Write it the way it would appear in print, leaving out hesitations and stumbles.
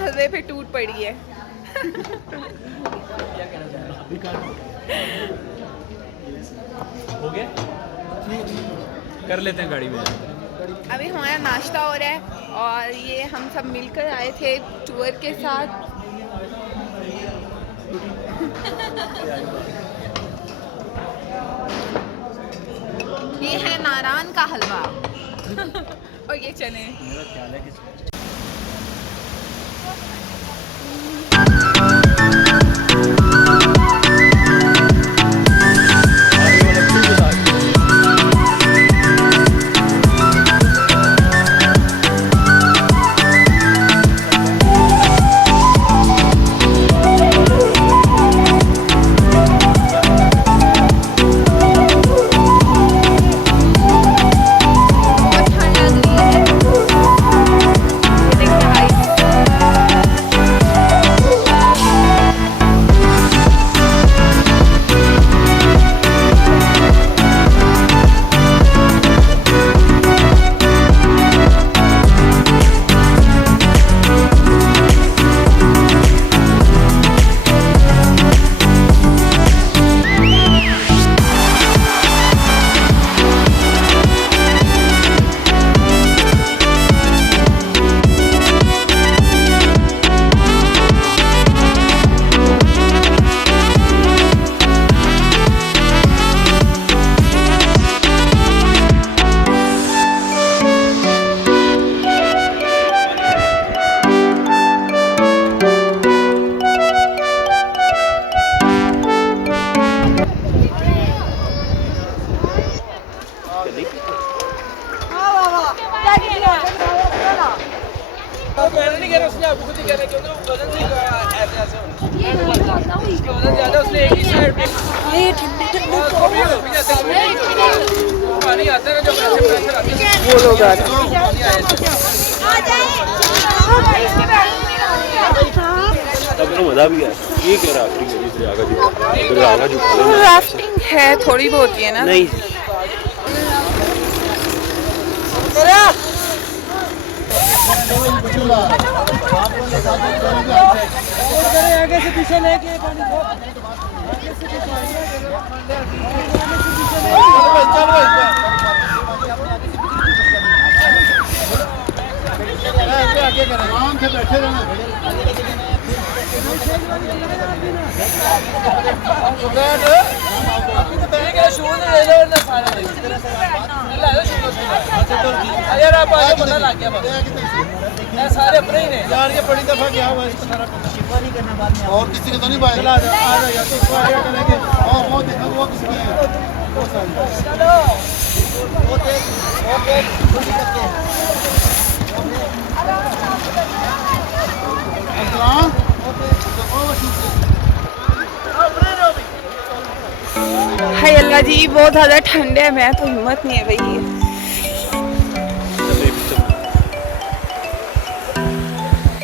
हलवे पे टूट पड़ी है। हो गया, कर लेते हैं गाड़ी में। अभी हमारा नाश्ता हो रहा है और ये हम सब मिलकर आए थे टूर के साथ। ये है नारान का हलवा और ये चने। मेरा ख्याल है कि मैंने नहीं कह रहा, उसने आपको खुद ही कह रहा है क्योंकि वजन से ऐसे उसका वजन ज़्यादा, उसने एक ही साइड पे पानी आता है ना, जब प्रेशर आता है वो लोग आते हैं। मजा भी है। ये क्या राफ्टिंग है, थोड़ी बहुत ही है ना। नहीं आगे से पीछे लेके पानी आगे आराम से बैठे रहना। यार आप आगे पता लग गया सारे अपने ही ने यार, ये बड़ी दफा क्या हुआ इसको सारा शिकवा नहीं करना बाद में और किसी को तो नहीं बात। चला आ जा या तो इसको आगे करेंगे और वो देखो वो किसकी है वो सारी चलो वो देख पूरी करके अस्सलाम हाय अल्लाह जी, बहुत ज़्यादा ठंड है, मैं तो हिम्मत नहीं है भाई।